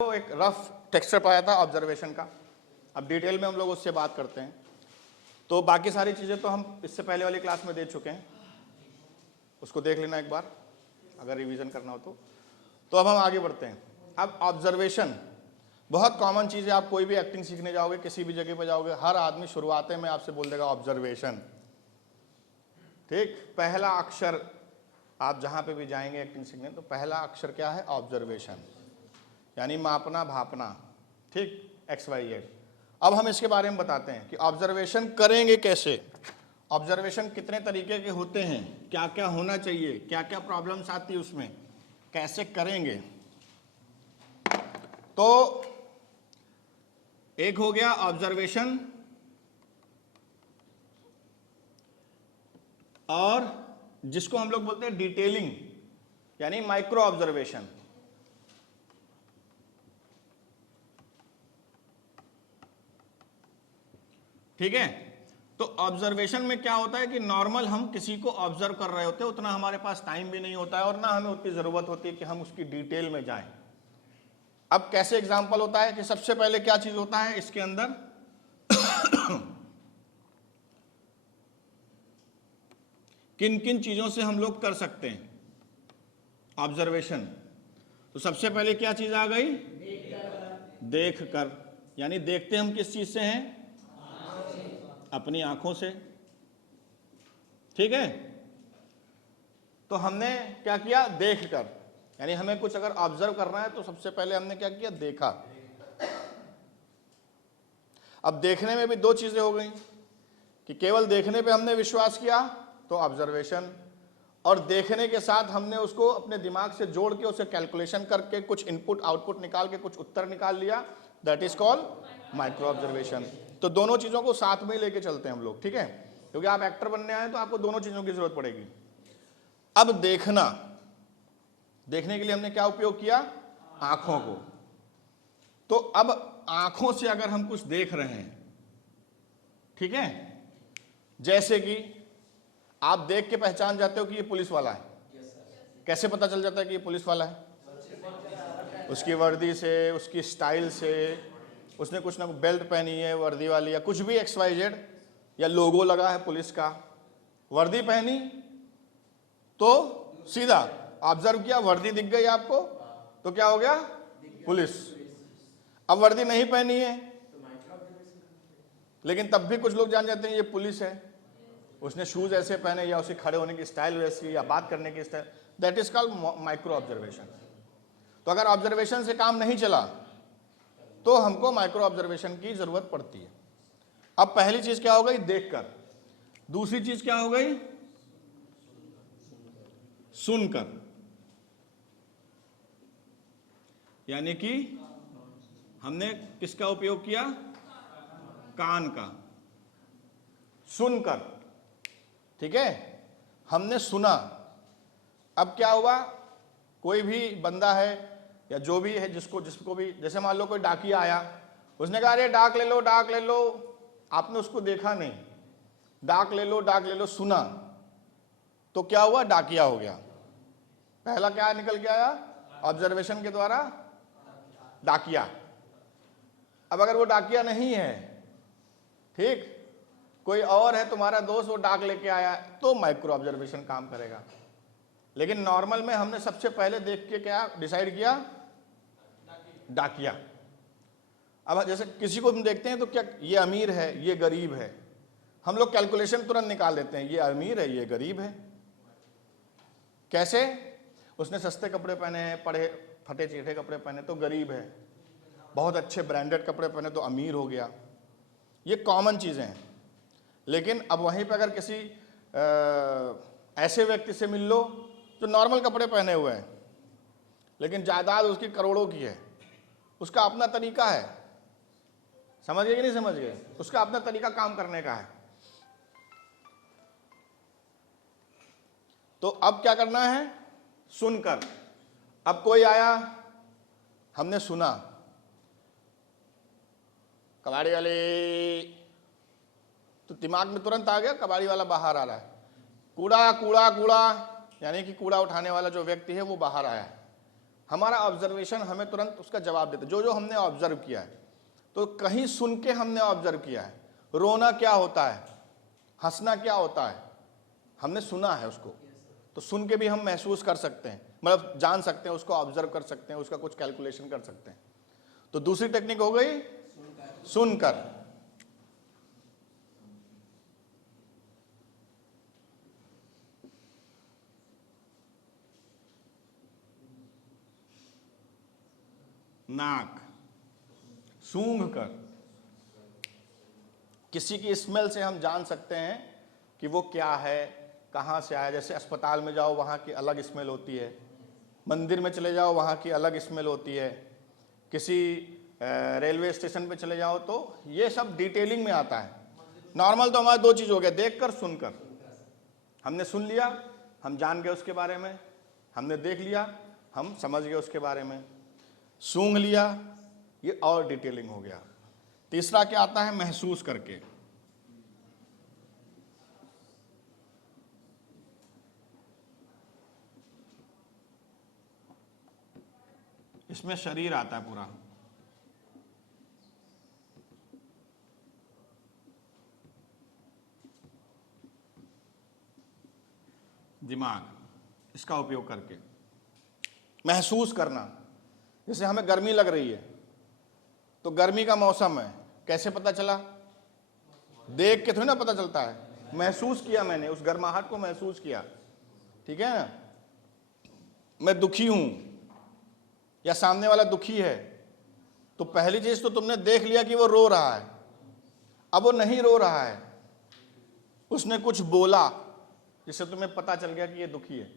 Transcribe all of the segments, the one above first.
तो एक rough texture पाया था ऑब्जर्वेशन का। अब डिटेल में हम लोग उससे बात करते हैं। तो बाकी सारी चीज़ें तो हम इससे पहले वाली क्लास में दे चुके हैं, उसको देख लेना एक बार अगर रिवीजन करना हो तो अब हम आगे बढ़ते हैं। अब ऑब्जर्वेशन बहुत कॉमन चीज़ है। आप कोई भी एक्टिंग सीखने जाओगे, किसी भी जगह पर जाओगे, हर आदमी शुरुआत में आपसे बोल देगा ऑब्जर्वेशन। ठीक, पहला अक्षर आप जहाँ पे भी जाएंगे एक्टिंग सीखने तो पहला अक्षर क्या है? ऑब्जर्वेशन, यानी मापना भापना। ठीक, एक्स वाई जेड। अब हम इसके बारे में बताते हैं कि ऑब्जर्वेशन करेंगे कैसे, ऑब्जर्वेशन कितने तरीके के होते हैं, क्या क्या होना चाहिए, क्या क्या प्रॉब्लम्स आती है उसमें, कैसे करेंगे। तो एक हो गया ऑब्जर्वेशन, और जिसको हम लोग बोलते हैं डिटेलिंग, यानी माइक्रो ऑब्जर्वेशन। ठीक है, तो ऑब्जर्वेशन में क्या होता है कि नॉर्मल हम किसी को ऑब्जर्व कर रहे होते हैं, उतना हमारे पास टाइम भी नहीं होता है और ना हमें उतनी जरूरत होती है कि हम उसकी डिटेल में जाएं। अब कैसे एग्जांपल होता है कि सबसे पहले क्या चीज होता है इसके अंदर किन किन चीजों से हम लोग कर सकते हैं ऑब्जर्वेशन। तो सबसे पहले क्या चीज आ गई? देख कर, यानी देखते हम किस चीज से हैं? अपनी आंखों से। ठीक है, तो हमने क्या किया? देख कर, यानी हमें कुछ अगर ऑब्जर्व करना है तो सबसे पहले हमने क्या किया? देखा। अब देखने में भी दो चीजें हो गई कि केवल देखने पे हमने विश्वास किया तो ऑब्जर्वेशन, और देखने के साथ हमने उसको अपने दिमाग से जोड़ के उसे कैलकुलेशन करके कुछ इनपुट आउटपुट निकाल के कुछ उत्तर निकाल लिया, that is called micro observation. तो दोनों चीजों को साथ में लेके चलते हैं हम लोग। ठीक है, क्योंकि आप एक्टर बनने आए तो आपको दोनों चीजों की जरूरत पड़ेगी। अब देखना, देखने के लिए हमने क्या उपयोग किया? आंखों को। तो अब आंखों से अगर हम कुछ देख रहे हैं, ठीक है, जैसे कि आप देख के पहचान जाते हो कि ये पुलिस वाला है। कैसे पता चल जाता है कि ये पुलिस वाला है? उसकी वर्दी से, उसकी स्टाइल से, उसने कुछ ना कुछ बेल्ट पहनी है वर्दी वाली, या कुछ भी एक्स वाई जेड, या लोगो लगा है पुलिस का। वर्दी पहनी तो सीधा ऑब्जर्व किया, वर्दी दिख गई आपको तो क्या हो गया? पुलिस। अब वर्दी नहीं पहनी है लेकिन तब भी कुछ लोग जान जाते हैं ये पुलिस है, उसने शूज ऐसे पहने, या उसके खड़े होने की स्टाइल वैसी, या बात करने की style, that is called micro observation. तो अगर ऑब्जर्वेशन से काम नहीं चला तो हमको माइक्रो ऑब्जर्वेशन की जरूरत पड़ती है। अब पहली चीज क्या हो गई? देखकर। दूसरी चीज क्या हो गई? सुनकर, यानी कि हमने किसका उपयोग किया? कान का। सुनकर, ठीक है, हमने सुना। अब क्या हुआ? कोई भी बंदा है या जो भी है, जिसको भी, जैसे मान लो कोई डाकिया आया, उसने कहा अरे डाक ले लो, डाक ले लो। आपने उसको देखा नहीं, डाक ले लो, डाक ले लो, सुना, तो क्या हुआ? डाकिया हो गया। पहला क्या निकल के आया? ऑब्जर्वेशन के द्वारा डाकिया। अब अगर वो डाकिया नहीं है, ठीक, कोई और है तुम्हारा दोस्त, वो डाक लेके आया, तो माइक्रो ऑब्जर्वेशन काम करेगा। लेकिन नॉर्मल में हमने सबसे पहले देख के क्या डिसाइड किया? डाकिया। अब जैसे किसी को हम देखते हैं तो क्या ये अमीर है, ये गरीब है, हम लोग कैलकुलेशन तुरंत निकाल देते हैं, ये अमीर है, ये गरीब है। कैसे? उसने सस्ते कपड़े पहने हैं, पढ़े फटे चीठे कपड़े पहने तो गरीब है, बहुत अच्छे ब्रांडेड कपड़े पहने तो अमीर हो गया। ये कॉमन चीजें हैं। लेकिन अब वहीं पर अगर किसी ऐसे व्यक्ति से मिल लो जो नॉर्मल कपड़े पहने हुए हैं लेकिन जायदाद उसकी करोड़ों की है, उसका अपना तरीका है, समझ गए कि नहीं समझ गए? उसका अपना तरीका काम करने का है। तो अब क्या करना है? सुनकर। अब कोई आया, हमने सुना, कबाड़ी वाले, तो दिमाग में तुरंत आ गया कबाड़ी वाला बाहर आ रहा है। कूड़ा कूड़ा कूड़ा, यानी कि कूड़ा उठाने वाला जो व्यक्ति है वो बाहर आया है। हमारा ऑब्जर्वेशन हमें तुरंत उसका जवाब देता है, जो जो हमने ऑब्जर्व किया है। तो कहीं सुन के हमने ऑब्जर्व किया है, रोना क्या होता है, हंसना क्या होता है, हमने सुना है उसको, तो सुन के भी हम महसूस कर सकते हैं, मतलब जान सकते हैं, उसको ऑब्जर्व कर सकते हैं, उसका कुछ कैलकुलेशन कर सकते हैं। तो दूसरी टेक्निक हो गई सुनकर। नाक, सूंघ कर, किसी की स्मेल से हम जान सकते हैं कि वो क्या है, कहाँ से आया। जैसे अस्पताल में जाओ वहाँ की अलग स्मेल होती है, मंदिर में चले जाओ वहाँ की अलग स्मेल होती है, किसी रेलवे स्टेशन पे चले जाओ तो ये सब डिटेलिंग में आता है। नॉर्मल तो हमारा दो चीज़ हो गया, देखकर सुनकर। हमने सुन लिया, हम जान गए उसके बारे में, हमने देख लिया, हम समझ गए उसके बारे में, सूंघ लिया, ये और डिटेलिंग हो गया। तीसरा क्या आता है, महसूस करके। इसमें शरीर आता है पूरा, दिमाग, इसका उपयोग करके महसूस करना। जैसे हमें गर्मी लग रही है, तो गर्मी का मौसम है, कैसे पता चला? देख के थोड़ी ना पता चलता है, महसूस किया मैंने, उस गर्माहट को महसूस किया, ठीक है ना। मैं दुखी हूं या सामने वाला दुखी है, तो पहली चीज तो तुमने देख लिया कि वो रो रहा है। अब वो नहीं रो रहा है, उसने कुछ बोला जिससे तुम्हें पता चल गया कि ये दुखी है,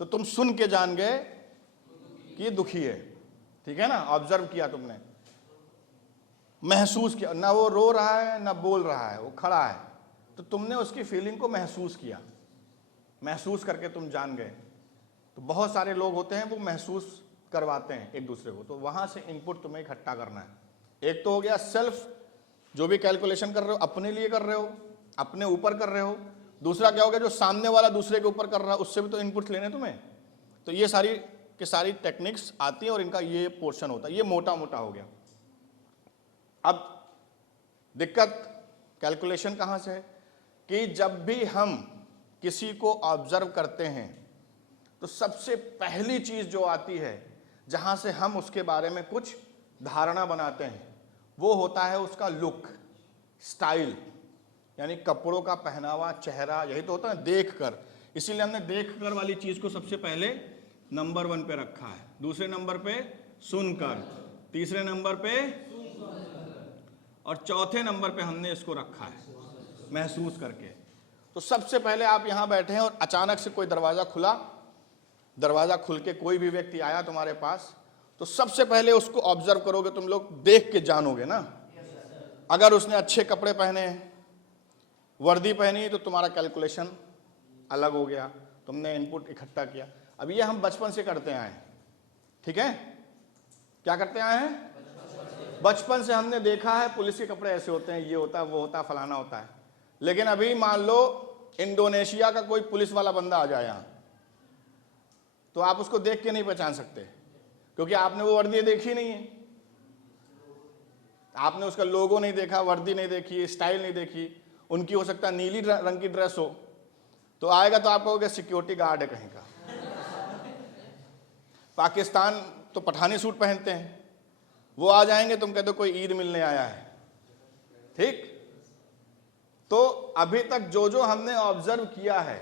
तो तुम सुन के जान गए कि ये दुखी है, ठीक है ना। ऑब्जर्व किया तुमने, महसूस किया, ना वो रो रहा है ना बोल रहा है, वो खड़ा है, तो तुमने उसकी फीलिंग को महसूस किया, महसूस करके तुम जान गए। तो बहुत सारे लोग होते हैं वो महसूस करवाते हैं एक दूसरे को, तो वहां से इनपुट तुम्हें इकट्ठा करना है। एक तो हो गया सेल्फ, जो भी कैलकुलेशन कर रहे हो अपने लिए कर रहे हो, अपने ऊपर कर रहे हो। दूसरा क्या हो गया, जो सामने वाला दूसरे के ऊपर कर रहा है, उससे भी तो इनपुट लेने तुम्हें। तो ये सारी की सारी टेक्निक्स आती है और इनका ये पोर्शन होता है। ये मोटा मोटा हो गया। अब दिक्कत कैलकुलेशन कहाँ से है कि जब भी हम किसी को ऑब्जर्व करते हैं तो सबसे पहली चीज जो आती है जहां से हम उसके बारे में कुछ धारणा बनाते हैं, वो होता है उसका लुक, स्टाइल, यानी कपड़ों का पहनावा, चेहरा, यही तो होता है देख कर। इसीलिए हमने देख कर वाली चीज को सबसे पहले नंबर 1 पे रखा है, दूसरे नंबर पे सुनकर, तीसरे नंबर पे और चौथे नंबर पे हमने इसको रखा है महसूस करके। तो सबसे पहले आप यहां बैठे हैं और अचानक से कोई दरवाजा खुला, दरवाजा खुल के कोई भी व्यक्ति आया तुम्हारे पास, तो सबसे पहले उसको ऑब्जर्व करोगे तुम लोग, देख के जानोगे ना। अगर उसने अच्छे कपड़े पहने हैं, वर्दी पहनी, तो तुम्हारा कैलकुलेशन अलग हो गया, तुमने इनपुट इकट्ठा किया। अब ये हम बचपन से करते आए हैं, ठीक है। क्या करते आए हैं? बचपन से हमने देखा है पुलिस के कपड़े ऐसे होते हैं, ये होता है, वो होता है, फलाना होता है। लेकिन अभी मान लो इंडोनेशिया का कोई पुलिस वाला बंदा आ जाए यहाँ, तो आप उसको देख के नहीं पहचान सकते, क्योंकि आपने वो वर्दी देखी नहीं है, आपने उसका लोगो नहीं देखा, वर्दी नहीं देखी, स्टाइल नहीं देखी। उनकी हो सकता है नीली रंग की ड्रेस हो, तो आएगा तो आप कहोगे सिक्योरिटी गार्ड है कहीं का। पाकिस्तान तो पठानी सूट पहनते हैं, वो आ जाएंगे, तुम कहते हो कोई ईद मिलने आया है, ठीक। तो अभी तक जो जो हमने ऑब्जर्व किया है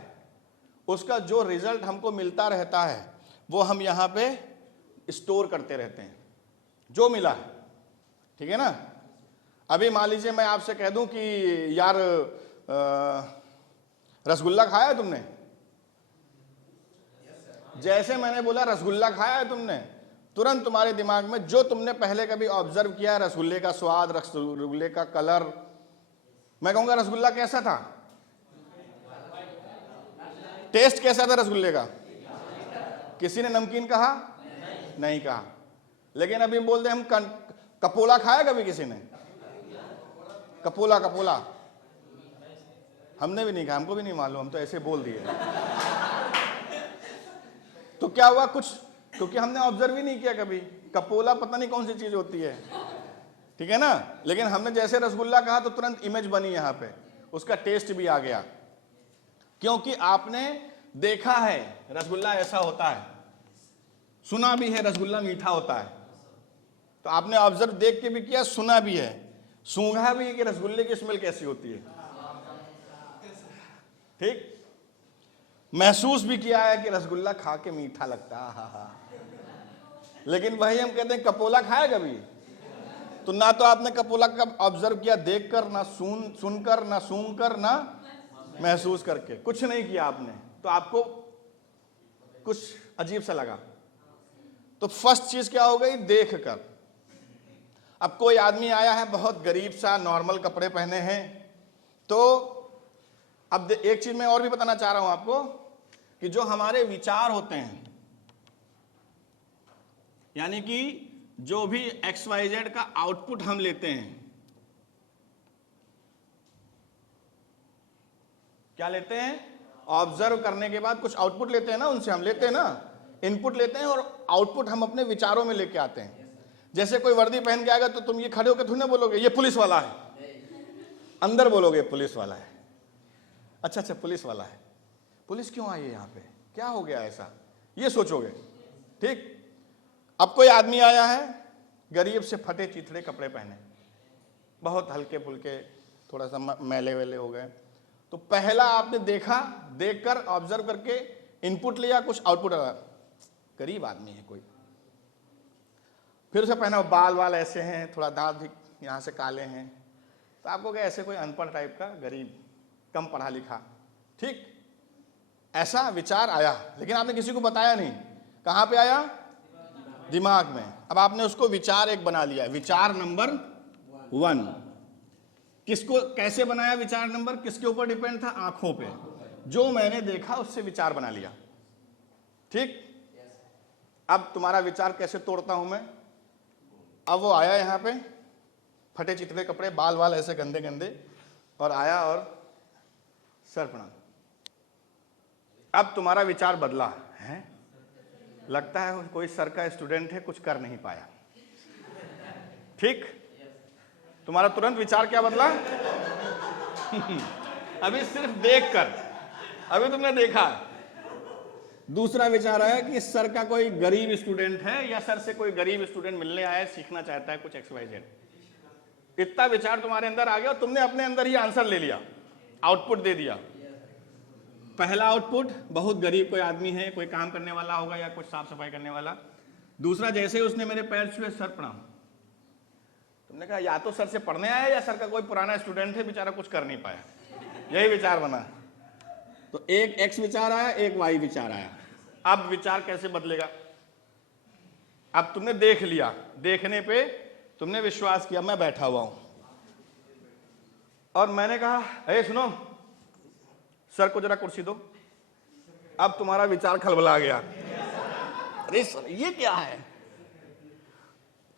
उसका जो रिजल्ट हमको मिलता रहता है वो हम यहाँ पे स्टोर करते रहते हैं, जो मिला है, ठीक है ना। अभी मान लीजिए मैं आपसे कह दूं कि यार रसगुल्ला खाया है तुमने, जैसे मैंने बोला रसगुल्ला खाया है तुमने, तुरंत तुम्हारे दिमाग में जो तुमने पहले कभी ऑब्जर्व किया है, रसगुल्ले का स्वाद, रसगुल्ले का कलर, मैं कहूंगा रसगुल्ला कैसा था, टेस्ट कैसा था रसगुल्ले का? किसी ने नमकीन कहा? नहीं कहा। लेकिन अभी बोलते हैं हम कपोला खाया कभी किसी ने? कपोला, कपोला हमने भी नहीं खाया, हमको भी नहीं मालूम, हम तो ऐसे बोल दिए। तो क्या हुआ, कुछ क्योंकि हमने ऑब्जर्व ही नहीं किया कभी। कपोला पता नहीं कौन सी चीज होती है, ठीक है ना, लेकिन हमने जैसे रसगुल्ला कहा तो तुरंत इमेज बनी यहां पे, उसका टेस्ट भी आ गया, क्योंकि आपने देखा है रसगुल्ला ऐसा होता है, सुना भी है रसगुल्ला मीठा होता है। तो आपने ऑब्जर्व देख के भी किया, सुना भी है, सूंघा भी है कि रसगुल्ले की स्मेल कैसी होती है, ठीक, महसूस भी किया है कि रसगुल्ला खा के मीठा लगता है, हा। लेकिन वही हम कहते हैं कपोला खाया कभी? तो ना तो आपने कपोला का ऑब्जर्व किया देखकर, ना सुनकर, ना सूंघकर, ना महसूस करके, कुछ नहीं किया आपने, तो आपको कुछ अजीब सा लगा। तो फर्स्ट चीज क्या हो गई? देख कर। अब कोई आदमी आया है बहुत गरीब सा, नॉर्मल कपड़े पहने हैं, तो अब एक चीज मैं और भी बताना चाह रहा हूं आपको कि जो हमारे विचार होते हैं, यानी कि जो भी XYZ का आउटपुट हम लेते हैं, क्या लेते हैं? ऑब्जर्व करने के बाद कुछ आउटपुट लेते हैं ना, उनसे हम लेते हैं ना, इनपुट लेते हैं और आउटपुट हम अपने विचारों में लेके आते हैं। जैसे कोई वर्दी पहन के आएगा तो तुम ये खड़े होकर थोड़ी ना बोलोगे ये पुलिस वाला है, अंदर बोलोगे पुलिस वाला है। अच्छा पुलिस वाला है, पुलिस क्यों आई है यहाँ पे, क्या हो गया ऐसा, ये सोचोगे, ठीक। अब कोई आदमी आया है गरीब से, फटे चिथड़े कपड़े पहने, बहुत हल्के फुल्के, थोड़ा सा मैले वेले हो गए, तो पहला आपने देखा, देखकर ऑब्जर्व करके इनपुट लिया, कुछ आउटपुट आया, गरीब आदमी है कोई। फिर उसे पहना, बाल वाल ऐसे हैं, थोड़ा दांत भी यहाँ से काले हैं, तो आपको क्या ऐसे कोई अनपढ़ टाइप का गरीब, कम पढ़ा लिखा, ठीक, ऐसा विचार आया, लेकिन आपने किसी को बताया नहीं। कहाँ पे आया? दिमाग में। अब आपने उसको विचार एक बना लिया, विचार नंबर 1। किसको कैसे बनाया विचार नंबर? किसके ऊपर डिपेंड था? आंखों पे। जो मैंने देखा उससे विचार बना लिया, ठीक। अब तुम्हारा विचार कैसे तोड़ता हूं मैं? अब वो आया यहाँ पे, फटे चिथड़े कपड़े, बाल वाल ऐसे गंदे गंदे, और आया और सर प्रणाम। अब तुम्हारा विचार बदला है, लगता है कोई सर का स्टूडेंट है, कुछ कर नहीं पाया, ठीक। तुम्हारा तुरंत विचार क्या बदला? अभी सिर्फ देखकर, अभी तुमने देखा। दूसरा विचार आया कि सर का कोई गरीब स्टूडेंट है, या सर से कोई गरीब स्टूडेंट मिलने आया है, सीखना चाहता है कुछ XYZ। इतना विचार तुम्हारे अंदर आ गया और तुमने अपने अंदर ही आंसर ले लिया, आउटपुट दे दिया। पहला आउटपुट, बहुत गरीब कोई आदमी है, कोई काम करने वाला होगा या कुछ साफ सफाई करने वाला। दूसरा, जैसे ही उसने मेरे पैर छुए, सर प्रणाम। तुमने कहा या तो सर से पढ़ने आया या सर का कोई पुराना स्टूडेंट है, बेचारा कुछ कर नहीं पाया, यही विचार बना। तो एक X विचार आया, एक Y विचार आया। अब विचार कैसे बदलेगा? अब तुमने देख लिया, देखने पे तुमने विश्वास किया, मैं बैठा हुआ हूं और मैंने कहा अरे सुनो, सर को जरा कुर्सी दो। अब तुम्हारा विचार खलबला गया, अरे सर ये क्या है,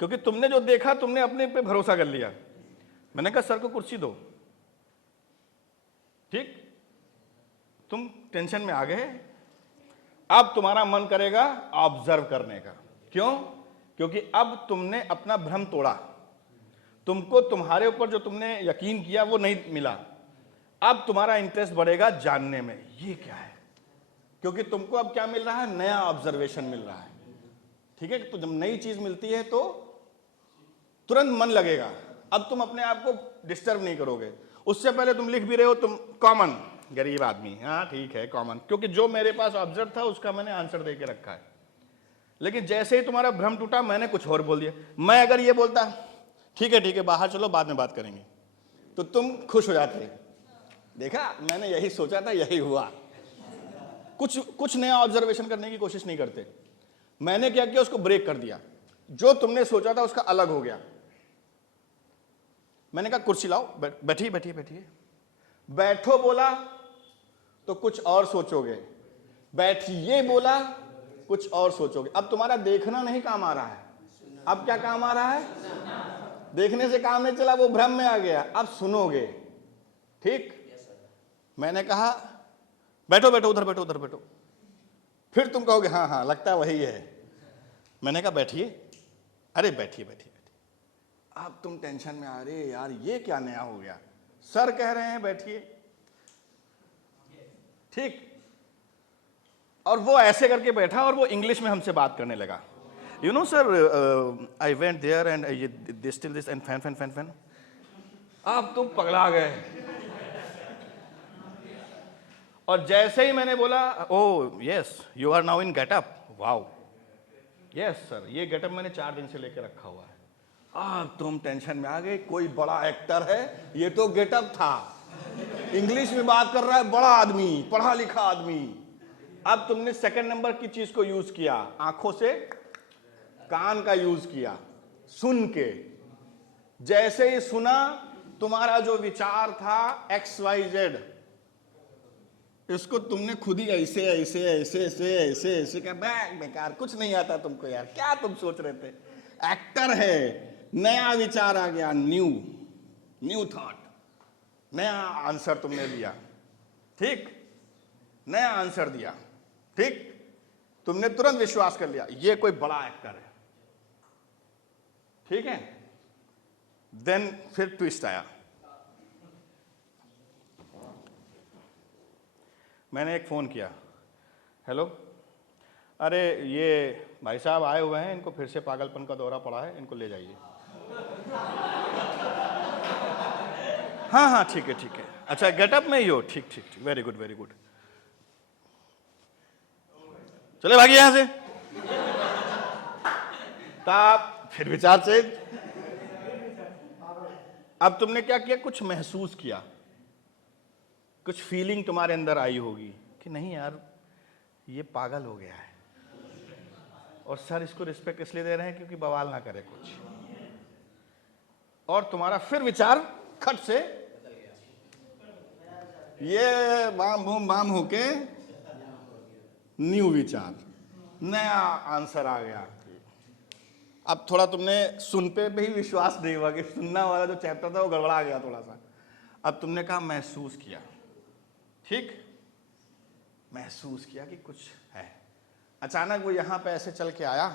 क्योंकि तुमने जो देखा तुमने अपने पे भरोसा कर लिया। मैंने कहा सर को कुर्सी दो, ठीक, तुम टेंशन में आ गए। अब तुम्हारा मन करेगा ऑब्जर्व करने का। क्यों? क्योंकि अब तुमने अपना भ्रम तोड़ा, तुमको तुम्हारे ऊपर जो तुमने यकीन किया वो नहीं मिला। अब तुम्हारा इंटरेस्ट बढ़ेगा जानने में ये क्या है, क्योंकि तुमको अब क्या मिल रहा है? नया ऑब्जर्वेशन मिल रहा है, ठीक है। तो जब नई चीज मिलती है तो तुरंत मन लगेगा। अब तुम अपने आप को डिस्टर्ब नहीं करोगे। उससे पहले तुम लिख भी रहे हो, तुम कॉमन गरीब आदमी, हाँ ठीक है कॉमन, क्योंकि जो मेरे पास ऑब्जर्व था उसका मैंने आंसर दे के रखा है। लेकिन जैसे ही तुम्हारा भ्रम टूटा, मैंने कुछ और बोल दिया। मैं अगर ये बोलता ठीक है बाहर चलो बाद में बात करेंगे, तो तुम खुश हो जाते। देखा, मैंने यही सोचा था, यही हुआ। कुछ नया ऑब्जर्वेशन करने की कोशिश नहीं करते। मैंने क्या किया, उसको ब्रेक कर दिया। जो तुमने सोचा था उसका अलग हो गया। मैंने कहा कुर्सी लाओ, बैठिए बैठिए बैठिए। बैठो बोला तो कुछ और सोचोगे, बैठिए बोला कुछ और सोचोगे। अब तुम्हारा देखना नहीं काम आ रहा है, अब क्या काम आ रहा है? देखने से काम नहीं चला, वो भ्रम में आ गया, अब सुनोगे, ठीक। मैंने कहा बैठो बैठो, उधर बैठो उधर बैठो। फिर तुम कहोगे हाँ हाँ लगता है वही है, मैंने कहा बैठिए। अरे बैठिए बैठिए बैठिए। अब तुम टेंशन में आ रहे यार, ये क्या नया हो गया, सर कह रहे हैं बैठिए, ठीक। और वो ऐसे करके बैठा और वो इंग्लिश में हमसे बात करने लगा। You know sir, I went there and this till this and fan fan fan fan. अब तुम पगला गए। और जैसे ही मैंने बोला, oh yes you are now in getup, wow yes sir, ये गेटअप मैंने 4 दिन से लेके रखा हुआ है। अब तुम टेंशन में आ गए, कोई बड़ा एक्टर है, ये तो गेटअप था, इंग्लिश में बात कर रहा है, बड़ा आदमी, पढ़ा लिखा आदमी। अब तुमने सेकंड नंबर की चीज को यूज किया, आंखों से कान का यूज किया, सुन के। जैसे ही सुना, तुम्हारा जो विचार था XYZ, इसको तुमने खुद ही ऐसे ऐसे ऐसे ऐसे ऐसे ऐसे क्या, बेकार, कुछ नहीं आता तुमको यार, क्या तुम सोच रहे थे। एक्टर है, नया विचार आ गया, न्यू थॉट, नया आंसर तुमने दिया, ठीक, नया आंसर दिया, ठीक, तुमने तुरंत विश्वास कर लिया ये कोई बड़ा एक्टर है, ठीक है। देन फिर ट्विस्ट आया। मैंने एक फ़ोन किया, हेलो, अरे ये भाई साहब आए हुए हैं, इनको फिर से पागलपन का दौरा पड़ा है, इनको ले जाइए। हाँ हाँ ठीक है ठीक है, अच्छा गेटअप में ही हो, ठीक ठीक ठीक, वेरी गुड वेरी गुड, चले भागिए यहां से। तब फिर विचार चेंज। अब तुमने क्या किया, कुछ महसूस किया, कुछ फीलिंग तुम्हारे अंदर आई होगी कि नहीं यार ये पागल हो गया है, और सर इसको रिस्पेक्ट इसलिए दे रहे हैं क्योंकि बवाल ना करे कुछ। और तुम्हारा फिर विचार खट से ये बाम होके न्यू विचार, नया आंसर आ गया। अब थोड़ा तुमने सुन पे भी विश्वास नहीं हुआ कि सुनना वाला जो चैप्टर था वो गड़बड़ा गया थोड़ा सा। अब तुमने कहा महसूस किया, ठीक, महसूस किया कि कुछ है। अचानक वो यहां पे ऐसे चल के आया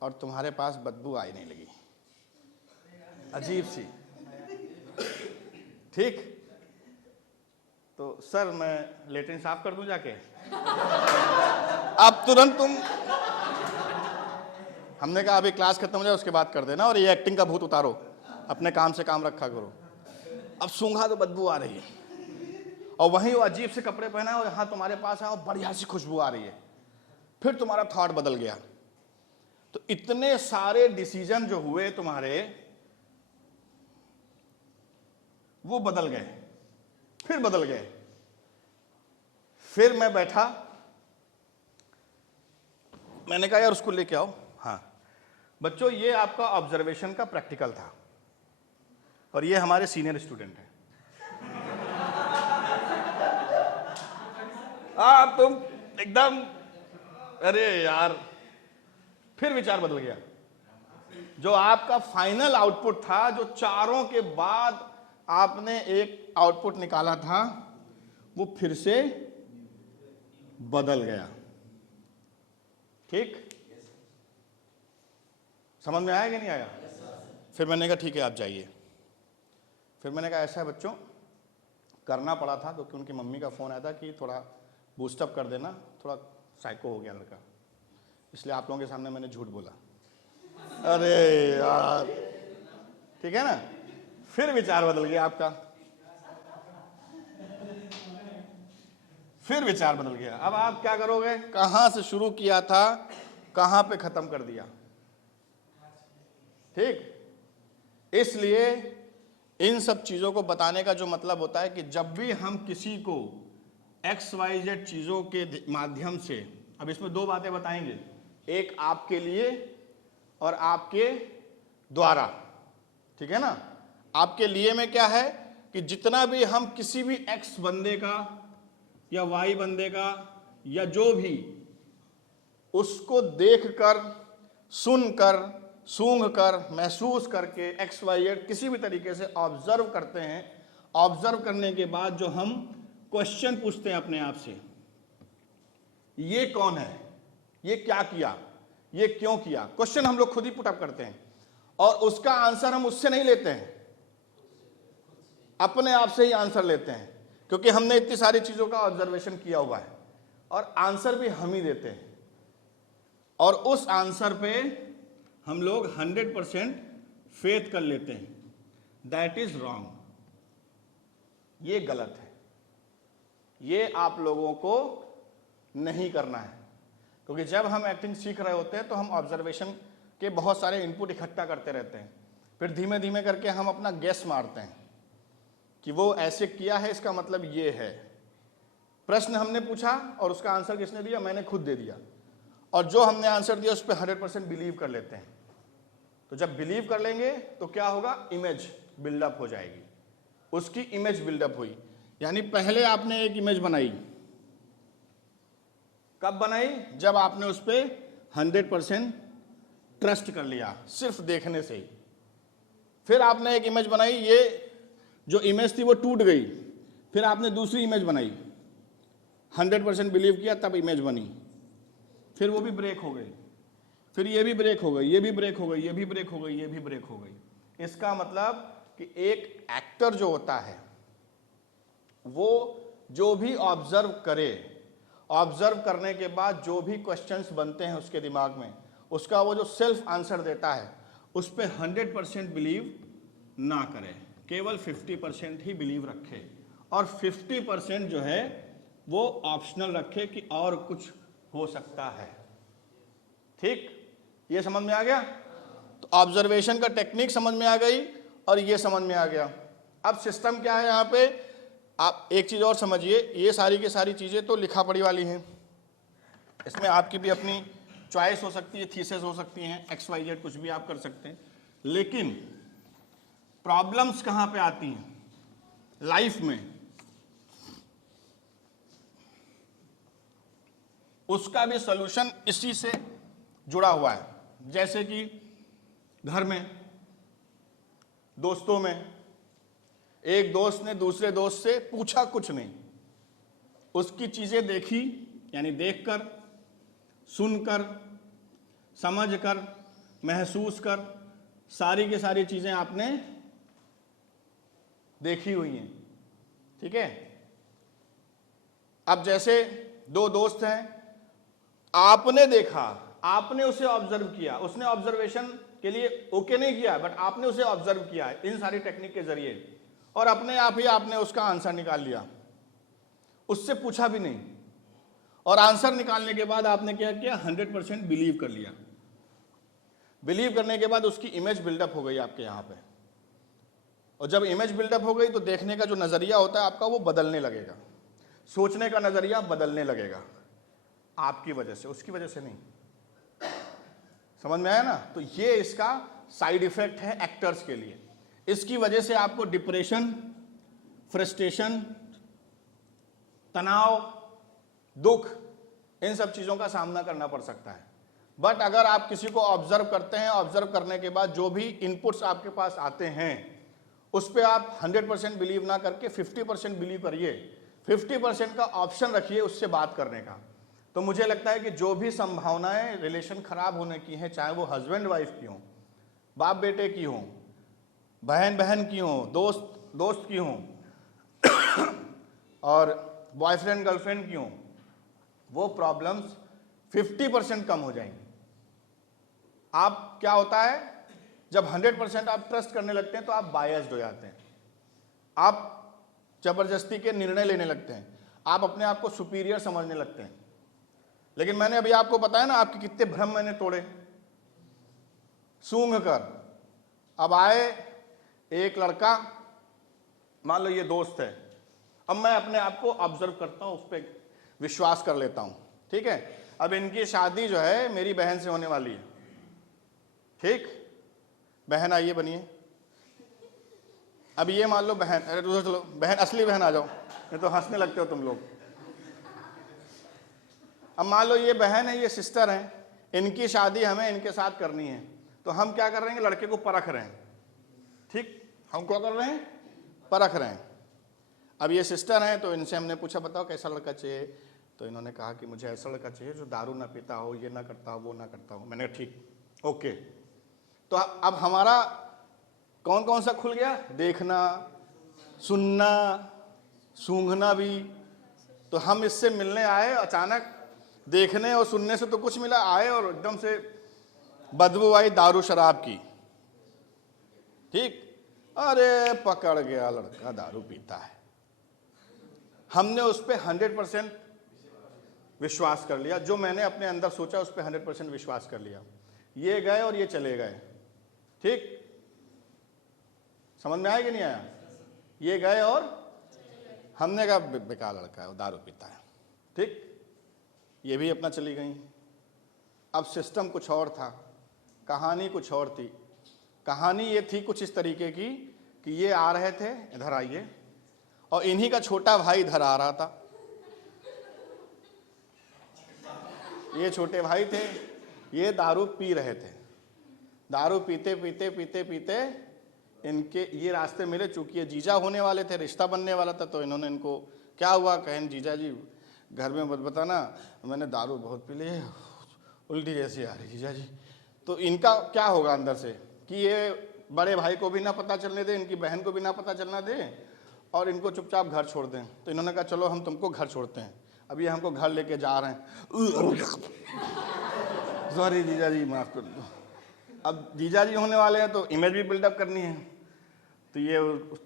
और तुम्हारे पास बदबू आई नहीं लगी, अजीब सी, ठीक। तो सर मैं लेटरिन साफ कर दूं जाके। अब तुरंत तुम, हमने कहा अभी क्लास खत्म हो जाए उसके बाद कर देना, और ये एक्टिंग का भूत उतारो, अपने काम से काम रखा करो। अब सूंघा तो बदबू आ रही है, और वहीं वो अजीब से कपड़े पहना है और यहाँ तुम्हारे पास है और बढ़िया सी खुशबू आ रही है। फिर तुम्हारा थॉट बदल गया। तो इतने सारे डिसीजन जो हुए तुम्हारे, वो बदल गए, फिर बदल गए। फिर मैं बैठा, मैंने कहा यार उसको लेके आओ। हाँ बच्चों, ये आपका ऑब्जर्वेशन का प्रैक्टिकल था, और ये हमारे सीनियर स्टूडेंट हैं। तुम एकदम, अरे यार, फिर विचार बदल गया। जो आपका फाइनल आउटपुट था, जो चारों के बाद आपने एक आउटपुट निकाला था, वो फिर से बदल गया, ठीक। समझ में आया कि नहीं आया? फिर मैंने कहा ठीक है आप जाइए। फिर मैंने कहा ऐसा है बच्चों, करना पड़ा था क्योंकि उनकी मम्मी का फ़ोन आया था कि थोड़ा बूस्टअप कर देना, थोड़ा साइको हो गया लड़का, इसलिए आप लोगों के सामने मैंने झूठ बोला। अरे यार, ठीक है ना। फिर विचार बदल गया आपका, फिर विचार बदल गया। अब आप क्या करोगे, कहां से शुरू किया था कहां पे खत्म कर दिया, ठीक। इसलिए इन सब चीजों को बताने का जो मतलब होता है कि जब भी हम किसी को XYZ चीजों के माध्यम से, अब इसमें 2 बातें बताएंगे, एक आपके लिए और आपके द्वारा, ठीक है ना। आपके लिए में क्या है कि जितना भी हम किसी भी X बंदे का या Y बंदे का या जो भी, उसको देखकर, सुनकर, सूंघकर, महसूस करके, XYZ किसी भी तरीके से ऑब्जर्व करते हैं। ऑब्जर्व करने के बाद जो हम क्वेश्चन पूछते हैं अपने आप से, ये कौन है, ये क्या किया, ये क्यों किया, क्वेश्चन हम लोग खुद ही पुटअप करते हैं और उसका आंसर हम उससे नहीं लेते हैं, अपने आप से ही आंसर लेते हैं, क्योंकि हमने इतनी सारी चीजों का ऑब्जर्वेशन किया हुआ है और आंसर भी हम ही देते हैं और उस आंसर पे हम लोग 100% फेथ कर लेते हैं। दैट इज रॉन्ग, ये गलत है, ये आप लोगों को नहीं करना है, क्योंकि जब हम एक्टिंग सीख रहे होते हैं तो हम ऑब्जर्वेशन के बहुत सारे इनपुट इकट्ठा करते रहते हैं, फिर धीमे धीमे करके हम अपना गेस मारते हैं कि वो ऐसे किया है, इसका मतलब ये है। प्रश्न हमने पूछा और उसका आंसर किसने दिया, मैंने खुद दे दिया, और जो हमने आंसर दिया उस पर 100% बिलीव कर लेते हैं। तो जब बिलीव कर लेंगे तो क्या होगा, इमेज बिल्डअप हो जाएगी, उसकी इमेज बिल्डअप हुई। यानी पहले आपने एक इमेज बनाई, कब बनाई, जब आपने उस पर 100% ट्रस्ट कर लिया सिर्फ देखने से ही। फिर आपने एक इमेज बनाई, ये जो इमेज थी वो टूट गई, फिर आपने दूसरी इमेज बनाई, 100% बिलीव किया, तब इमेज बनी, फिर वो भी ब्रेक हो गई, फिर ये भी ब्रेक हो गई, ये भी ब्रेक हो गई, ये भी ब्रेक हो गई, ये भी ब्रेक हो गई। इसका मतलब कि एक एक्टर जो होता है वो जो भी ऑब्जर्व करे, ऑब्जर्व करने के बाद जो भी क्वेश्चंस बनते हैं उसके दिमाग में, उसका वो जो सेल्फ आंसर देता है उस पर 100% बिलीव ना करे, केवल 50% ही बिलीव रखे, और 50% जो है वो ऑप्शनल रखे कि और कुछ हो सकता है। ठीक, ये समझ में आ गया। तो ऑब्जर्वेशन का टेक्निक समझ में आ गई और ये समझ में आ गया। अब सिस्टम क्या है यहाँ पे, आप एक चीज़ और समझिए, ये सारी की सारी चीज़ें तो लिखा पढ़ी वाली हैं, इसमें आपकी भी अपनी चॉइस हो सकती है, थीसिस हो सकती हैं, XYZ कुछ भी आप कर सकते हैं, लेकिन प्रॉब्लम्स कहाँ पे आती हैं लाइफ में, उसका भी सॉल्यूशन इसी से जुड़ा हुआ है। जैसे कि घर में, दोस्तों में, एक दोस्त ने दूसरे दोस्त से पूछा कुछ नहीं, उसकी चीजें देखी, यानी देखकर, सुनकर, समझकर, महसूस कर, सारी की सारी चीजें आपने देखी हुई हैं, ठीक है। अब जैसे दो दोस्त हैं, आपने देखा, आपने उसे ऑब्जर्व किया, उसने ऑब्जर्वेशन के लिए ओके नहीं किया, बट आपने उसे ऑब्जर्व किया है इन सारी टेक्निक के जरिए, और अपने आप ही आपने उसका आंसर निकाल लिया, उससे पूछा भी नहीं, और आंसर निकालने के बाद आपने क्या किया, 100% बिलीव कर लिया। बिलीव करने के बाद उसकी इमेज बिल्डअप हो गई आपके यहाँ पे, और जब इमेज बिल्डअप हो गई तो देखने का जो नजरिया होता है आपका वो बदलने लगेगा, सोचने का नजरिया बदलने लगेगा, आपकी वजह से, उसकी वजह से नहीं। समझ में आया ना। तो ये इसका साइड इफेक्ट है एक्टर्स के लिए। इसकी वजह से आपको डिप्रेशन, फ्रस्ट्रेशन, तनाव, दुख, इन सब चीजों का सामना करना पड़ सकता है। बट अगर आप किसी को ऑब्जर्व करते हैं, ऑब्जर्व करने के बाद जो भी इनपुट्स आपके पास आते हैं उस पर आप 100% बिलीव ना करके 50% बिलीव करिए, 50% का ऑप्शन रखिए उससे बात करने का। तो मुझे लगता है कि जो भी संभावनाएं रिलेशन खराब होने की हैं, चाहे वो हस्बैंड वाइफ की हों, बाप बेटे की हों, बहन बहन की हों, दोस्त दोस्त की हों और बॉयफ्रेंड गर्लफ्रेंड की हों, वो प्रॉब्लम्स 50% कम हो जाएंगी। आप क्या होता है, जब 100% आप ट्रस्ट करने लगते हैं तो आप बायस्ड हो जाते हैं, आप जबरदस्ती के निर्णय लेने लगते हैं, आप अपने आप को सुपीरियर समझने लगते हैं। लेकिन मैंने अभी आपको बताया ना, आपके कितने भ्रम मैंने तोड़े सूंघ कर। अब आए एक लड़का, मान लो ये दोस्त है, अब मैं अपने आप को ऑब्जर्व करता हूं, उस पर विश्वास कर लेता हूं, ठीक है। अब इनकी शादी जो है मेरी बहन से होने वाली है, ठीक। बहन आइए बनिए। अब ये मान लो बहन, अरे दूसरा चलो बहन, असली बहन आ जाओ, नहीं तो हंसने लगते हो तुम लोग। अब मान लो ये बहन है, ये सिस्टर है, इनकी शादी हमें इनके साथ करनी है, तो हम क्या कर रहे हैं, लड़के को परख रहे हैं, ठीक। हम क्या कर रहे हैं, परख रहे हैं। अब ये सिस्टर हैं तो इनसे हमने पूछा बताओ कैसा लड़का चाहिए, तो इन्होंने कहा कि मुझे ऐसा लड़का चाहिए जो दारू ना पीता हो, ये ना करता हो, वो ना करता हो। मैंने ठीक, ओके। तो अब हमारा कौन कौन सा खुल गया? देखना, सुनना, सूंघना भी। तो हम इससे मिलने आए, अचानक देखने और सुनने से तो कुछ मिला, आए और एकदम से बदबू आई दारू शराब की। ठीक, अरे पकड़ गया लड़का दारू पीता है। हमने उस पर 100% विश्वास कर लिया। जो मैंने अपने अंदर सोचा उस पर 100% विश्वास कर लिया। ये गए और ये चले गए। ठीक, समझ में आया कि नहीं आया? ये गए और हमने कहा बेकार लड़का है, वो दारू पीता है। ठीक, ये भी अपना चली गई। अब सिस्टम कुछ और था, कहानी कुछ और थी। कहानी ये थी कुछ इस तरीके की कि ये आ रहे थे, इधर आइए, और इन्हीं का छोटा भाई इधर आ रहा था। ये छोटे भाई थे, ये दारू पी रहे थे। दारू पीते पीते पीते पीते इनके ये रास्ते मिले। चूंकि ये जीजा होने वाले थे, रिश्ता बनने वाला था, तो इन्होंने इनको, क्या हुआ? कहें जीजा जी घर में मत बताना, मैंने दारू बहुत पी ली है, उल्टी जैसी आ रही जीजा जी। तो इनका क्या होगा अंदर से कि ये बड़े भाई को भी ना पता चलने दें, इनकी बहन को भी ना पता चलना दें, और इनको चुपचाप घर छोड़ दें। तो इन्होंने कहा चलो हम तुमको घर छोड़ते हैं। अब ये हमको घर लेके जा रहे हैं। सॉरी जीजा जी, माफ कर दो। अब जीजा जी होने वाले हैं तो इमेज भी बिल्डअप करनी है। तो ये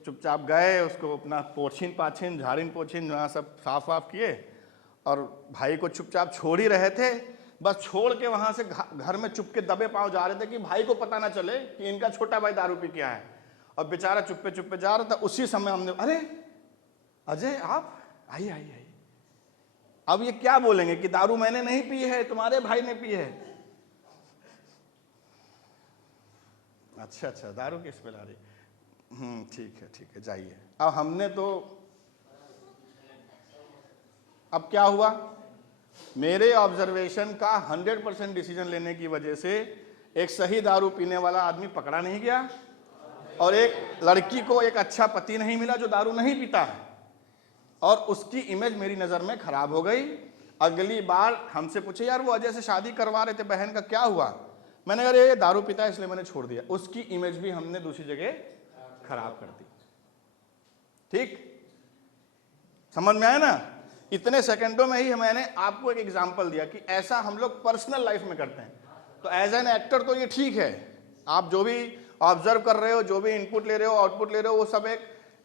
चुपचाप गए, उसको अपना पोछीन पाछीन, झाड़ीन पोछीन वहाँ सब साफ वाफ किए, और भाई को चुपचाप छोड़ ही रहे थे। बस छोड़ के वहाँ से घर में चुपके दबे पाँव जा रहे थे कि भाई को पता ना चले कि इनका छोटा भाई दारू पी के आया है। और बेचारा चुप्पे चुप्पे जा रहा था। उसी समय हमने, अरे अजय आप आइए आइए आइए। अब ये क्या बोलेंगे कि दारू मैंने नहीं पी है, तुम्हारे भाई ने पी है। अच्छा अच्छा, दारू की स्मेल आ रही। ठीक है जाइए। अब हमने तो, अब क्या हुआ? मेरे ऑब्जर्वेशन का 100% डिसीजन लेने की वजह से एक सही दारू पीने वाला आदमी पकड़ा नहीं गया, और एक लड़की को एक अच्छा पति नहीं मिला जो दारू नहीं पीता है, और उसकी इमेज मेरी नज़र में खराब हो गई। अगली बार हमसे पूछे, यार वो अजय से शादी करवा रहे थे बहन का, क्या हुआ? मैंने कहा ये दारू पीता है इसलिए मैंने छोड़ दिया। उसकी इमेज भी हमने दूसरी जगह खराब कर दी। ठीक, समझ में आया ना? इतने सेकंडों में ही मैंने आपको एक एग्जांपल दिया कि ऐसा हम लोग पर्सनल लाइफ में करते हैं। तो एज एन एक्टर तो ये ठीक है, आप जो भी ऑब्जर्व कर रहे हो, जो भी इनपुट ले रहे हो, आउटपुट ले रहे हो, वो सब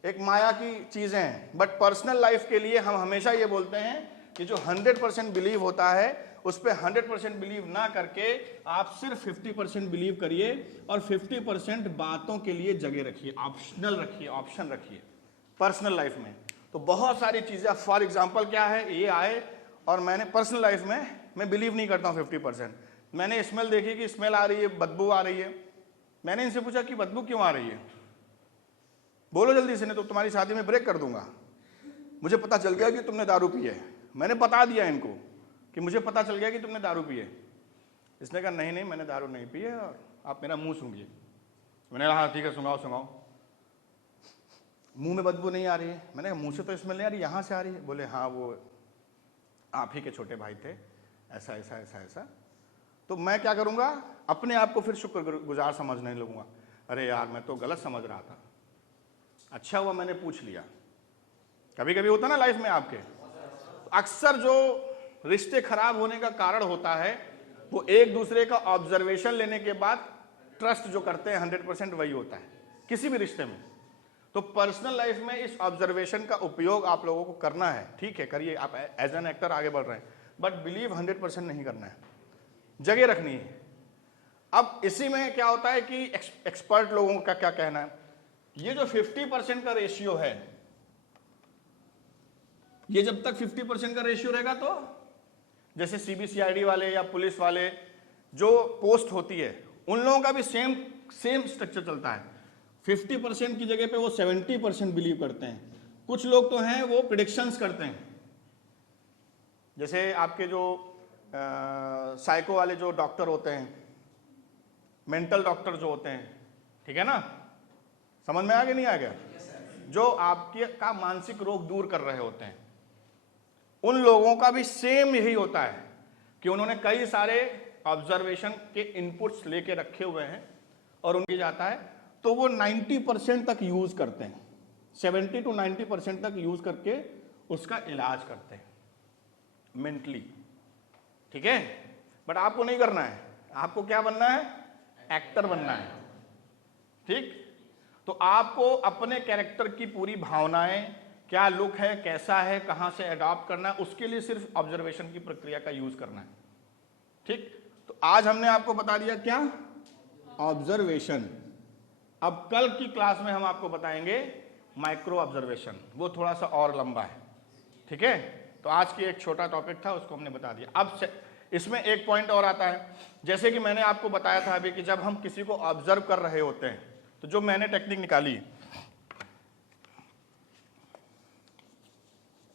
एक माया की चीजें हैं। बट पर्सनल लाइफ के लिए हम हमेशा ये बोलते हैं कि जो 100% बिलीव होता है उस पर 100% बिलीव ना करके आप सिर्फ 50% बिलीव करिए, और 50% बातों के लिए जगह रखिए, ऑप्शनल रखिए, ऑप्शन रखिए पर्सनल लाइफ में। तो बहुत सारी चीजें, फॉर एग्जाम्पल क्या है, ये आए और मैंने पर्सनल लाइफ में मैं बिलीव नहीं करता हूँ 50%। मैंने स्मेल देखी कि स्मेल आ रही है, बदबू आ रही है। मैंने इनसे पूछा कि बदबू क्यों आ रही है, बोलो जल्दी से, नहीं तो तुम्हारी शादी में ब्रेक कर दूंगा। मुझे पता चल गया कि तुमने दारू पी है। मैंने बता दिया इनको कि मुझे पता चल गया कि तुमने दारू पी है। इसने कहा नहीं नहीं मैंने दारू नहीं पी है, और आप मेरा मुंह सूंघिए। मैंने कहा हाँ ठीक है, सुंघाओ सुंघाओ। मुंह में बदबू नहीं आ रही है। मैंने कहा मुंह से तो स्मेल नहीं आ रही, यहाँ से आ रही है। बोले हाँ वो आप ही के छोटे भाई थे, ऐसा ऐसा ऐसा ऐसा। तो मैं क्या करूँगा, अपने आप को फिर शुक्रगुजार समझने लगूंगा। अरे यार मैं तो गलत समझ रहा था, अच्छा हुआ मैंने पूछ लिया। कभी कभी होता ना लाइफ में आपके, अक्सर जो रिश्ते खराब होने का कारण होता है वो एक दूसरे का ऑब्जर्वेशन लेने के बाद ट्रस्ट जो करते हैं 100% वही होता है किसी भी रिश्ते में। तो पर्सनल लाइफ में इस ऑब्जर्वेशन का उपयोग आप लोगों को करना है, ठीक है करिए, आप एज एन एक्टर आगे बढ़ रहे हैं, बट बिलीव 100% नहीं करना है, जगह रखनी है। अब इसी में क्या होता है कि एक्सपर्ट लोगों का क्या कहना है, ये जो 50% का रेशियो है, ये जब तक 50% का रेशियो रहेगा तो जैसे सीबीसीआईडी वाले या पुलिस वाले जो पोस्ट होती है उन लोगों का भी सेम स्ट्रक्चर चलता है। 50% की जगह पे वो 70% बिलीव करते हैं। कुछ लोग तो हैं वो प्रिडिक्शंस करते हैं, जैसे आपके जो साइको वाले जो डॉक्टर होते हैं, मेंटल डॉक्टर जो होते हैं, ठीक है ना, समझ में आ गया नहीं आ गया, जो आपके का मानसिक रोग दूर कर रहे होते हैं। उन लोगों का भी सेम यही होता है कि उन्होंने कई सारे ऑब्जर्वेशन के इनपुट्स लेके रखे हुए हैं और उनकी जाता है तो वो 90% तक यूज करते हैं, 70 to 90% तक यूज करके उसका इलाज करते हैं मेंटली। ठीक है, बट आपको नहीं करना है, आपको क्या बनना है, एक्टर बनना है। ठीक, तो आपको अपने कैरेक्टर की पूरी भावनाएं, क्या लुक है, कैसा है, कहां से अडॉप्ट करना है, उसके लिए सिर्फ ऑब्जर्वेशन की प्रक्रिया का यूज करना है। ठीक, तो आज हमने आपको बता दिया क्या, ऑब्जर्वेशन। अब कल की क्लास में हम आपको बताएंगे माइक्रो ऑब्जर्वेशन, वो थोड़ा सा और लंबा है। ठीक है, तो आज की एक छोटा टॉपिक था उसको हमने बता दिया। अब इसमें एक पॉइंट और आता है, जैसे कि मैंने आपको बताया था अभी कि जब हम किसी को ऑब्जर्व कर रहे होते हैं तो जो मैंने टेक्निक निकाली,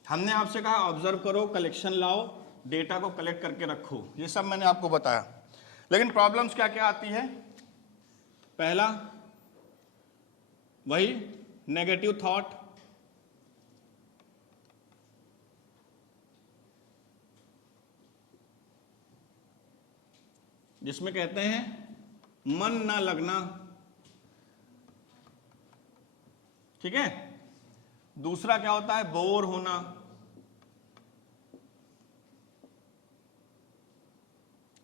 हमने आपसे कहा ऑब्जर्व करो, कलेक्शन लाओ, डेटा को कलेक्ट करके रखो, ये सब मैंने आपको बताया। लेकिन प्रॉब्लम्स क्या क्या आती है, पहला वही नेगेटिव थॉट, जिसमें कहते हैं मन ना लगना। ठीक है, दूसरा क्या होता है, बोर होना।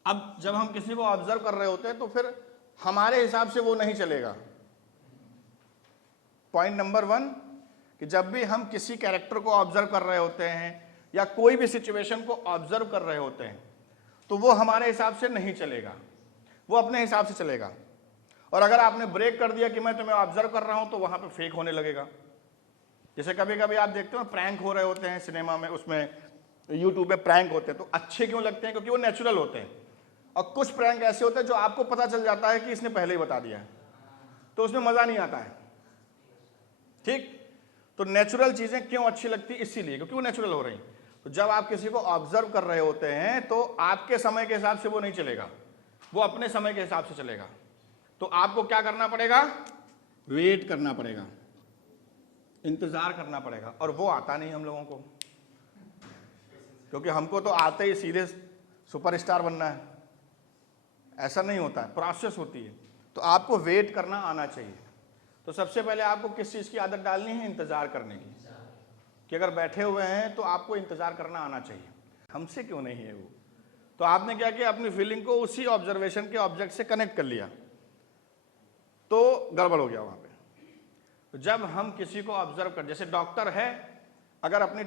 अब जब हम किसी को ऑब्जर्व कर रहे होते हैं तो फिर हमारे हिसाब से वो नहीं चलेगा। पॉइंट नंबर 1 कि जब भी हम किसी कैरेक्टर को ऑब्जर्व कर रहे होते हैं या कोई भी सिचुएशन को ऑब्जर्व कर रहे होते हैं तो वो हमारे हिसाब से नहीं चलेगा, वो अपने हिसाब से चलेगा। और अगर आपने ब्रेक कर दिया कि मैं तुम्हें ऑब्जर्व कर रहा हूं तो वहां पे फेक होने लगेगा। जैसे कभी कभी आप देखते हो प्रैंक हो रहे होते हैं सिनेमा में, उसमें यूट्यूब पे प्रैंक होते हैं, तो अच्छे क्यों लगते हैं, क्योंकि वो नेचुरल होते हैं। और कुछ प्रैंक ऐसे होते हैं जो आपको पता चल जाता है कि इसने पहले ही बता दिया है, तो उसमें मजा नहीं आता है। ठीक, तो नेचुरल चीजें क्यों अच्छी लगती, इसीलिए क्योंकि वो नेचुरल हो रही। तो जब आप किसी को ऑब्जर्व कर रहे होते हैं तो आपके समय के हिसाब से वो नहीं चलेगा, वो अपने समय के हिसाब से चलेगा। तो आपको क्या करना पड़ेगा, वेट करना पड़ेगा, इंतजार करना पड़ेगा। और वो आता नहीं हम लोगों को, क्योंकि हमको तो आते ही सीधे सुपरस्टार बनना है, ऐसा नहीं होता है, प्रोसेस होती है। तो आपको वेट करना आना चाहिए। तो सबसे पहले आपको किस चीज की आदत डालनी है, इंतजार करने की, कि अगर बैठे हुए हैं तो आपको इंतजार करना आना चाहिए। हमसे क्यों नहीं है वो, तो आपने क्या किया, अपनी फीलिंग को उसी ऑब्जर्वेशन के ऑब्जेक्ट से कनेक्ट कर लिया, तो गड़बड़ हो गया वहां पे। तो जब हम किसी को ऑब्जर्व कर, जैसे डॉक्टर है, अगर अपनी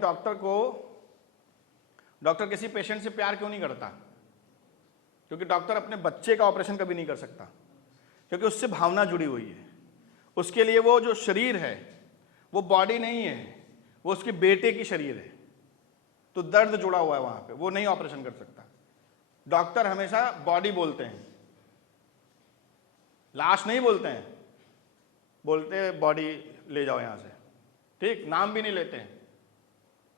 डॉक्टर किसी पेशेंट से प्यार क्यों नहीं करता, क्योंकि डॉक्टर अपने बच्चे का ऑपरेशन कभी नहीं कर सकता, क्योंकि उससे भावना जुड़ी हुई है। उसके लिए वो जो शरीर है वो बॉडी नहीं है, वो उसके बेटे की शरीर है, तो दर्द जुड़ा हुआ है वहां पे, वो नहीं ऑपरेशन कर सकता। डॉक्टर हमेशा बॉडी बोलते हैं, लाश नहीं बोलते हैं, बोलते बॉडी ले जाओ यहां से। ठीक, नाम भी नहीं लेते हैं।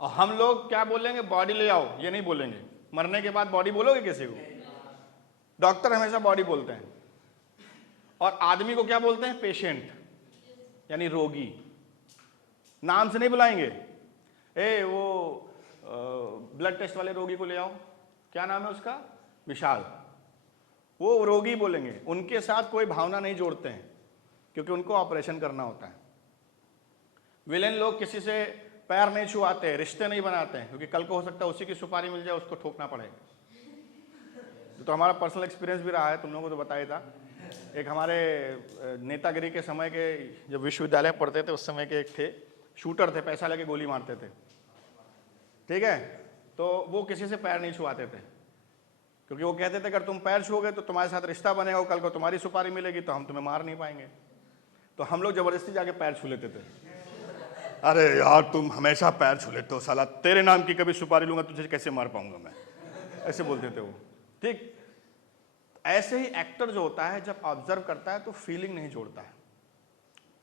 और हम लोग क्या बोलेंगे, बॉडी ले आओ, ये नहीं बोलेंगे। मरने के बाद बॉडी बोलोगे किसी को, डॉक्टर हमेशा बॉडी बोलते हैं। और आदमी को क्या बोलते हैं, पेशेंट, यानी रोगी, नाम से नहीं बुलाएंगे। ए वो ब्लड टेस्ट वाले रोगी को ले आओ, क्या नाम है उसका, विशाल, वो रोगी बोलेंगे। उनके साथ कोई भावना नहीं जोड़ते हैं, क्योंकि उनको ऑपरेशन करना होता है। विलेन लोग किसी से पैर नहीं छुआते, रिश्ते नहीं बनाते हैं, क्योंकि कल को हो सकता है उसी की सुपारी मिल जाए, उसको ठोकना पड़े। तो हमारा पर्सनल एक्सपीरियंस भी रहा है, तुम लोगों को तो बताया था। एक हमारे नेतागिरी के समय के, जब विश्वविद्यालय पढ़ते थे उस समय के एक थे, शूटर थे, पैसा लेके गोली मारते थे। ठीक है, तो वो किसी से पैर नहीं छुआते थे, क्योंकि वो कहते थे अगर तुम पैर छुओगे तो तुम्हारे साथ रिश्ता बनेगा, कल को तुम्हारी सुपारी मिलेगी तो हम तुम्हें मार नहीं पाएंगे। तो हम लोग जबरदस्ती जाके पैर छू लेते थे। अरे यार तुम हमेशा पैर छू लेते हो, साला तेरे नाम की कभी सुपारी लूंगा तुझे कैसे मार पाऊंगा मैं, ऐसे बोलते थे वो। ठीक, ऐसे ही एक्टर जो होता है जब ऑब्जर्व करता है तो फीलिंग नहीं जोड़ता है।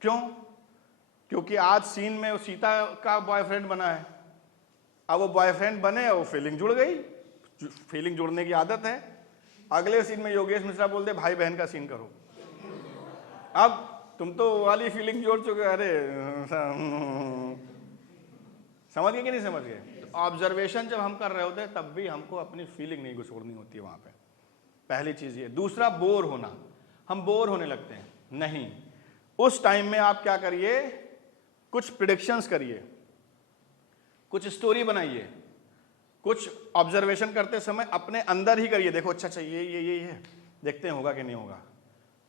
क्यों, क्योंकि आज सीन में वो सीता का बॉयफ्रेंड बना है, अब वो बॉयफ्रेंड बने और फीलिंग जुड़ गई, फीलिंग जोड़ने की आदत है। अगले सीन में योगेश मिश्रा बोल दे भाई बहन का सीन करो, अब तुम तो वाली फीलिंग जोड़ चुके। अरे समझ गए कि नहीं समझ गए। तो ऑब्जर्वेशन जब हम कर रहे होते हैं तब भी हमको अपनी फीलिंग नहीं घुसोड़नी होती है वहां पे। पहली चीज ये। दूसरा, बोर होना। हम बोर होने लगते हैं, नहीं, उस टाइम में आप क्या करिए, कुछ प्रिडिक्शंस करिए, कुछ स्टोरी बनाइए, कुछ ऑब्जर्वेशन करते समय अपने अंदर ही करिए। देखो अच्छा ये है, देखते हैं होगा कि नहीं होगा।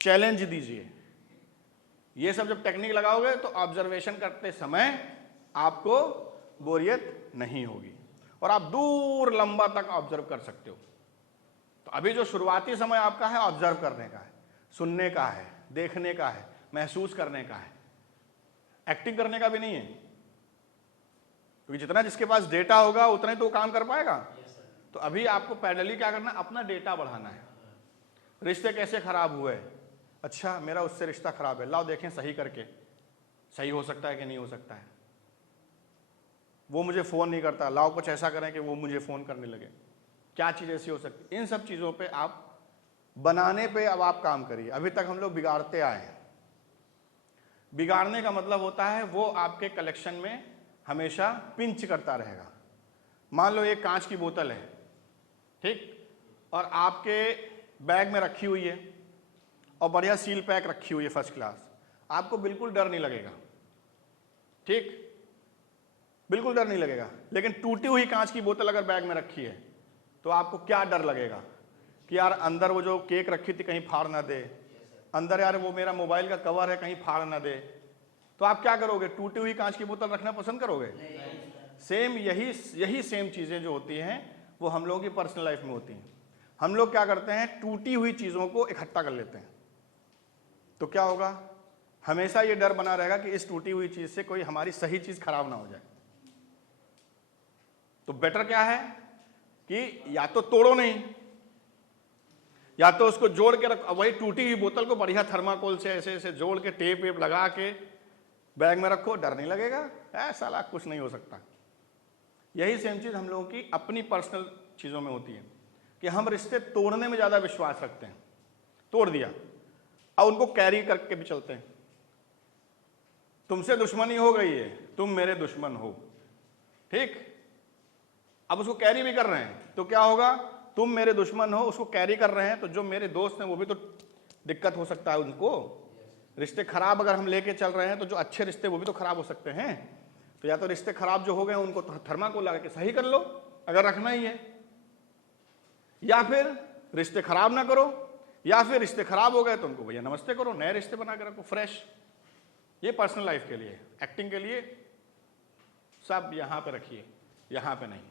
चैलेंज दीजिए। ये सब जब टेक्निक लगाओगे तो ऑब्जर्वेशन करते समय आपको बोरियत नहीं होगी और आप दूर लंबा तक ऑब्जर्व कर सकते हो। तो अभी जो शुरुआती समय आपका है ऑब्जर्व करने का है, सुनने का है, देखने का है, महसूस करने का है, एक्टिंग करने का भी नहीं है, क्योंकि जितना जिसके पास डेटा होगा उतना ही तो काम कर पाएगा। तो अभी आपको पैरेलली क्या करना है, अपना डेटा बढ़ाना है। रिश्ते कैसे खराब हुए, अच्छा मेरा उससे रिश्ता खराब है, लाओ देखें सही करके, सही हो सकता है कि नहीं हो सकता है। वो मुझे फ़ोन नहीं करता, लाओ कुछ ऐसा करें कि वो मुझे फ़ोन करने लगे, क्या चीज़ ऐसी हो सकती। इन सब चीज़ों पे आप बनाने पे अब आप काम करिए। अभी तक हम लोग बिगाड़ते आए हैं। बिगाड़ने का मतलब होता है वो आपके कलेक्शन में हमेशा पिंच करता रहेगा। मान लो एक कांच की बोतल है, ठीक, और आपके बैग में रखी हुई है और बढ़िया सील पैक रखी हुई है फर्स्ट क्लास, आपको बिल्कुल डर नहीं लगेगा, ठीक, बिल्कुल डर नहीं लगेगा। लेकिन टूटी हुई कांच की बोतल अगर बैग में रखी है तो आपको क्या डर लगेगा कि यार अंदर वो जो केक रखी थी कहीं फाड़ ना दे, अंदर यार वो मेरा मोबाइल का कवर है कहीं फाड़ ना दे। तो आप क्या करोगे, टूटी हुई कांच की बोतल रखना पसंद करोगे? सेम यही सेम चीजें जो होती हैं वो हम लोगों की पर्सनल लाइफ में होती हैं। हम लोग क्या करते हैं, टूटी हुई चीजों को इकट्ठा कर लेते हैं। तो क्या होगा, हमेशा ये डर बना रहेगा कि इस टूटी हुई चीज से कोई हमारी सही चीज खराब ना हो जाए। तो बेटर क्या है कि या तो तोड़ो नहीं, या तो उसको जोड़ के रखो। वही टूटी हुई बोतल को बढ़िया थर्माकोल से ऐसे ऐसे जोड़ के टेप वेप लगा के बैग में रखो, डर नहीं लगेगा, ऐसा कुछ नहीं हो सकता। यही सेम चीज हम लोगों की अपनी पर्सनल चीजों में होती है कि हम रिश्ते तोड़ने में ज्यादा विश्वास रखते हैं। तोड़ दिया, अब उनको कैरी करके भी चलते हैं। तुमसे दुश्मनी हो गई है, तुम मेरे दुश्मन हो, ठीक, अब उसको कैरी भी कर रहे हैं तो क्या होगा, तुम मेरे दुश्मन हो, उसको कैरी कर रहे हैं तो जो मेरे दोस्त हैं वो भी तो दिक्कत हो सकता है उनको। रिश्ते खराब अगर हम लेके चल रहे हैं तो जो अच्छे रिश्ते वो भी तो खराब हो सकते हैं। तो या तो रिश्ते खराब जो हो गए उनको थर्माकोल लगा के सही कर लो अगर रखना ही है, या फिर रिश्ते खराब ना करो, या फिर रिश्ते खराब हो गए तो उनको भैया नमस्ते करो, नए रिश्ते बना के रखो फ्रेश। ये पर्सनल लाइफ के लिए, एक्टिंग के लिए सब यहां पे रखिए, यहां पे नहीं।